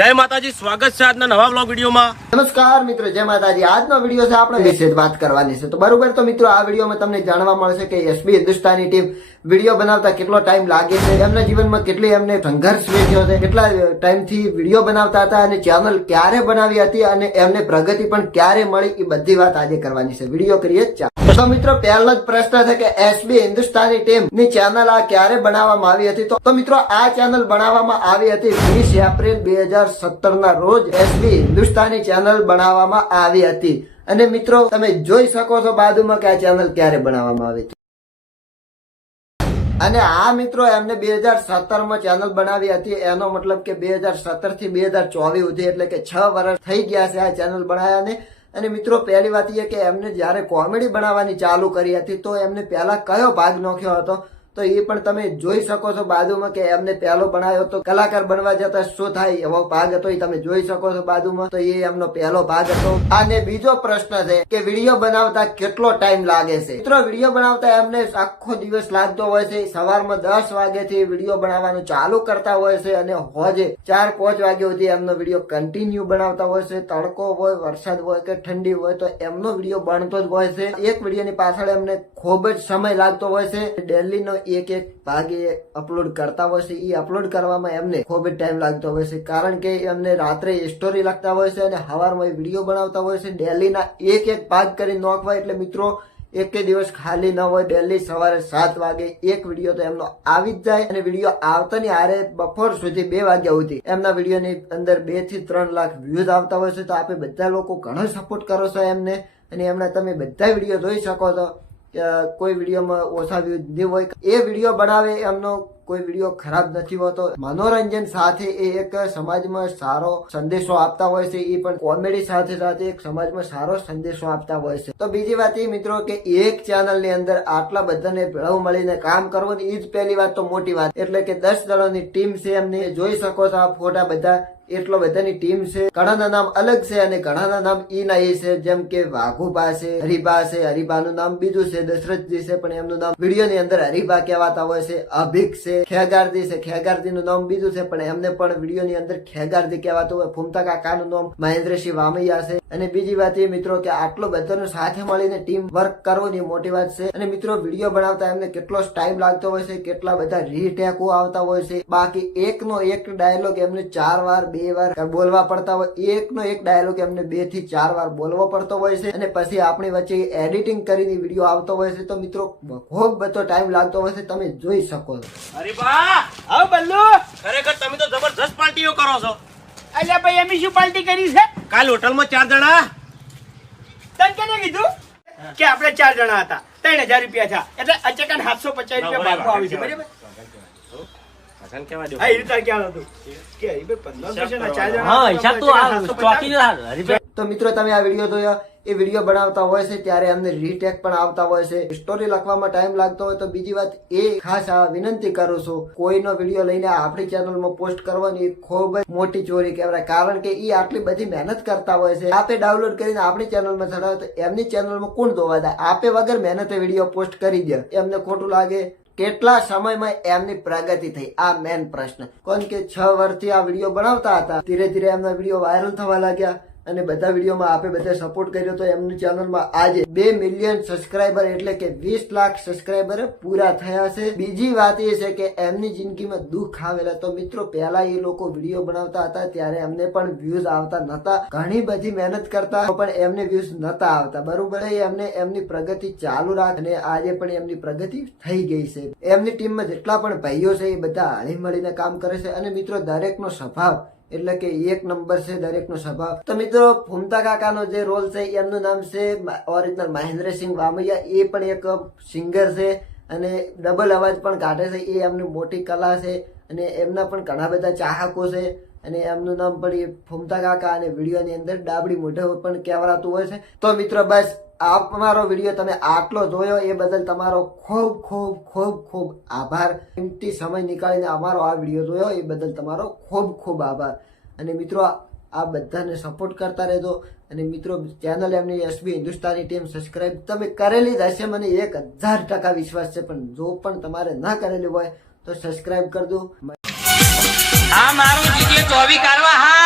જય માતાજી, સ્વાગત છે આજના નવા બ્લોગ વિડીયોમાં. નમસ્કાર મિત્રો, જય માતાજી. આજનો વીડિયો છે આપણે વિશે વાત કરવાની છે. તો બરોબર, તો મિત્રો, આ વિડીયોમાં તમને જાણવા મળશે કે એસબી હિન્દુસ્તાની ટીમ વીડિયો બનાવતા કેટલો ટાઈમ લાગે છે, એમના જીવનમાં કેટલી એમને સંઘર્ષ વેઠ્યો છે, કેટલા ટાઈમથી વીડિયો બનાવતા હતા અને ચેનલ ક્યારે બનાવી હતી અને એમને પ્રગતિ પણ ક્યારે મળી, એ બધી વાત આજે કરવાની છે. વીડિયો કરીએ ચાલો. તો મિત્રો, પહેલો જ પ્રશ્ન છે કે એસબી હિન્દુસ્તાની ટીમની ચેનલ આ ક્યારે બનાવવામાં આવી હતી? તો- મિત્રો, આ ચેનલ બનાવવામાં આવી હતી વીસ એપ્રિલ બે હજાર સત્તર ના રોજ એસબી હિન્દુસ્તાની ચેનલ બનાવવામાં આવી હતી. અને મિત્રો, તમે જોઈ શકો છો બાજુમાં કે આ ચેનલ ક્યારે બનાવવામાં આવી હતી. અને આ મિત્રો એમને બે હજાર સત્તરમાં ચેનલ બનાવી હતી. એનો મતલબ કે બે હજાર સત્તરથી બે હજાર ચોવીસ સુધી, એટલે કે છ વર્ષ થઈ ગયા છે આ ચેનલ બનાવ્યા ને અને મિત્રો, પહેલી વાત એ કે એમને જ્યારે કોમેડી બનાવવાની ચાલુ કરી હતી, તો એમને પહેલા કયો ભાગ નોખ્યો હતો? તો એ પણ તમે જોઈ શકો છો બાજુમાં કે એમને પહેલો બનાવ્યો તો કલાકાર બનવા જતા શું થાય એવો ભાગ હતો એ તમે જોઈ શકો છો બાજુમાં. તો એ એમનો પહેલો ભાગ હતો. અને બીજો પ્રશ્ન છે કે વીડિયો બનાવતા કેટલો ટાઈમ લાગે છે? મિત્રો, વીડિયો બનાવતા એમને આખો દિવસ લાગતો હોય છે. સવારમાં દસ વાગે થી વીડિયો બનાવવાનું ચાલુ કરતા હોય છે અને હોજે ચાર પાંચ વાગે સુધી એમનો વીડિયો કન્ટિન્યુ બનાવતા હોય છે. તડકો હોય, વરસાદ હોય કે ઠંડી હોય તો એમનો વીડિયો બનતો જ હોય છે. એક વિડીયોની પાછળ એમને ખૂબ જ સમય લાગતો હોય છે. ડેલીનો એક એક ભાગ અપલોડ કરતા હોય છે એ અપલોડ કરવામાં એમને ખૂબ જ ટાઈમ લાગતો હોય છે. કારણ કે એમને રાત્રે સ્ટોરી લખતા હોય છે અને સવારમાં વીડિયો બનાવતા હોય છે. ડેલીના એક એક ભાગ કરી નોખવા એટલે મિત્રો, એક દિવસ ખાલી ન હોય, ડેલી સવારે સાત વાગે એક વીડિયો તો એમનો આવી જ જાય અને વીડિયો આવતાની આરે બપોર સુધી બે વાગ્યા સુધી એમના વિડીયોની અંદર બેથી ત્રણ લાખ વ્યૂઝ આવતા હોય છે. તો આપણે બધા લોકો ઘણો સપોર્ટ કરો છો એમને અને એમના તમે બધા વીડિયો જોઈ શકો છો. કોઈ વિડીયોમાં ઓછા નહીં હોય એ વીડિયો બનાવે એમનો કોઈ વીડિયો ખરાબ નથી હોતો. મનોરંજન સાથે એ એક સમાજમાં સારો સંદેશો આપતા હોય છે. એ પણ કોમેડી સાથે સાથે એક સમાજમાં સારો સંદેશો આપતા હોય છે. તો બીજી વાત એ મિત્રો કે એક ચેનલની અંદર આટલા બધાને ભેળવ મળીને કામ કરવું એ જ પહેલી વાત તો મોટી વાત. એટલે કે દસ દળોની ટીમ છે એમને. જોઈ શકો છો આ ફોટા બધા. એટલો બધાની ટીમ છે. ઘણાના નામ અલગ છે અને ઘણાના નામ ઈ ના છે. જેમ કે વાઘુબા છે, હરિભા છે. હરિભાનું નામ બીજું છે, દશરથજી છે, પણ એમનું નામ વીડિયો ની અંદર હરિભા કહેવાતા હોય છે. અભિક છે ખેગારજી છે. ખેગારજી નું નામ બીજું છે, પણ એમને પણ વીડિયો ની અંદર ખેગારજી કહેવાતું હોય. ફૂમતા કાકાનું નામ મહેન્દ્રસિંહ વામૈયા છે. અને બીજી વાત એ મિત્રો કે આટલો બધાનો સાથે મળીને ટીમ વર્ક કરવાની મોટી વાત છે. અને મિત્રો વીડિયો બનાવતા એમને કેટલો ટાઈમ લાગતો હોય છે કેટલા બધા રીટેકો આવતા હોય છે. બાકી એકનો એક ડાયલોગ એમને ચાર વાર બે વાર બોલવા પડતા હોય. એકનો એક ડાયલોગ એમને બેથી ચાર વાર બોલવો પડતો હોય છે. અને પછી આપણી વચ્ચે એડિટિંગ કરીને વીડિયો આવતો હોય છે. તો મિત્રો ખૂબ બધો ટાઈમ લાગતો હોય છે. તમે જોઈ શકો છો. અરે બા! આવ બલ્લુ! ખરેખર તમે તો જબરજસ્ત પાર્ટીઓ કરો છો. અલ્યા ભાઈ એમ શું પાર્ટી કરી છે? કાલ હોટલમાં ચાર જણા? તને કેને કીધું? કે આપણે ચાર જણા હતા. ત્રણ હજાર રૂપિયા થયા. એટલે અચકન સાતસો પચાસ રૂપિયા ભાગવા આવી છે બરાબર? ભગવાન કહેવા દો હા એ રીતે ક્યાં હતું? કે એ ભાઈ પંદર પૈસાના ચાર જણા હા હતા, હિસાબ તો અચકન આ 750. ચોકી ના હરીભાઈ. તો મિત્રો તમે આ વીડિયો જોયો? એ વીડિયો બનાવતા હોય છે, ત્યારે એમને રીટેક પણ આવતા હોય છે. સ્ટોરી લખવામાં ટાઈમ લાગતો હોય તો બીજી વાત એ ખાસ આ વિનંતી કરું છું, કોઈનો વીડિયો લઈને આપણી ચેનલમાં પોસ્ટ કરવાની ખૂબ જ મોટી ચોરી કહેવાય. કારણ કે એ આટલી બધી મહેનત કરતા હોય છે. આપે ડાઉનલોડ કરીને આપણી ચેનલમાં ચડાવે તો એમની ચેનલમાં કોણ જોવા દે? આપે વગર મહેનતે વીડિયો પોસ્ટ કરી દે. એમને ખોટું લાગે. કેટલા સમયમાં એમની પ્રગતિ થઈ? આ મેન પ્રશ્ન. કોણ કે છ વર્ષથી આ વીડિયો બનાવતા હતા? ધીરે ધીરે એમના વીડિયો વાયરલ થવા લાગ્યા. અને બધા વિડીયોમાં આપે બધા સપોર્ટ કર્યો તો એમની ચેનલમાં આજે બે મિલિયન સબસ્ક્રાઇબર એટલે કે વીસ લાખ સબસ્ક્રાઇબર પૂરા થયા છે. બીજી વાત એ છે કે એમની જિંદગીમાં દુઃખ આવેલા તો મિત્રો, પહેલા એ લોકો વીડિયો બનાવતા હતા, ત્યારે એમને પણ વ્યૂઝ આવતા નતા. ઘણી બધી મહેનત કરતા, પણ એમને વ્યૂઝ નતા આવતા. બરોબર? એમને એમની પ્રગતિ ચાલુ રાખ અને આજે પણ એમની પ્રગતિ થઈ ગઈ છે. એમની ટીમમાં જેટલા પણ ભાઈઓ છે, એ બધા હળી મળીને કામ કરે છે. અને મિત્રો, દરેકનો સ્વભાવ એટલે કે એક નંબર છે દરેકનો સ્વભાવ. તો મિત્રો ફૂમતા કાકાનો જે રોલ છે, એમનું નામ છે ઓરિજિનલ મહેન્દ્રસિંહ વામૈયા. એ પણ એક સિંગર છે અને ડબલ અવાજ પણ કાઢે છે. એ એમની મોટી કલા છે અને એમના પણ ઘણા બધા ચાહકો છે અને એમનું નામ પણ એ ફૂમતા કાકા અને વિડીયોની અંદર ડાબડી મોઢે પણ કહેવાતું હોય છે. તો મિત્રો, બસ અમારો વીડિયો તમે આટલો જોયો, એ બદલ તમારો ખૂબ ખૂબ ખૂબ ખૂબ આભાર. કિંમતી સમય નીકાળીને અમારો આ વીડિયો જોયો, એ બદલ તમારો ખૂબ ખૂબ આભાર. અને મિત્રો, આ બધાને સપોર્ટ કરતા રહેજો. અને મિત્રો ચેનલ એમની એસબી હિન્દુસ્તાની ટીમ સબસ્ક્રાઇબ તમે કરેલી જ હશે, મને એક હજાર ટકા વિશ્વાસ છે, પણ જો પણ તમારે ના કરેલી હોય, તો સબસ્ક્રાઇબ કરજો. આ મારું જીજે ચોવી કાઢવા હા.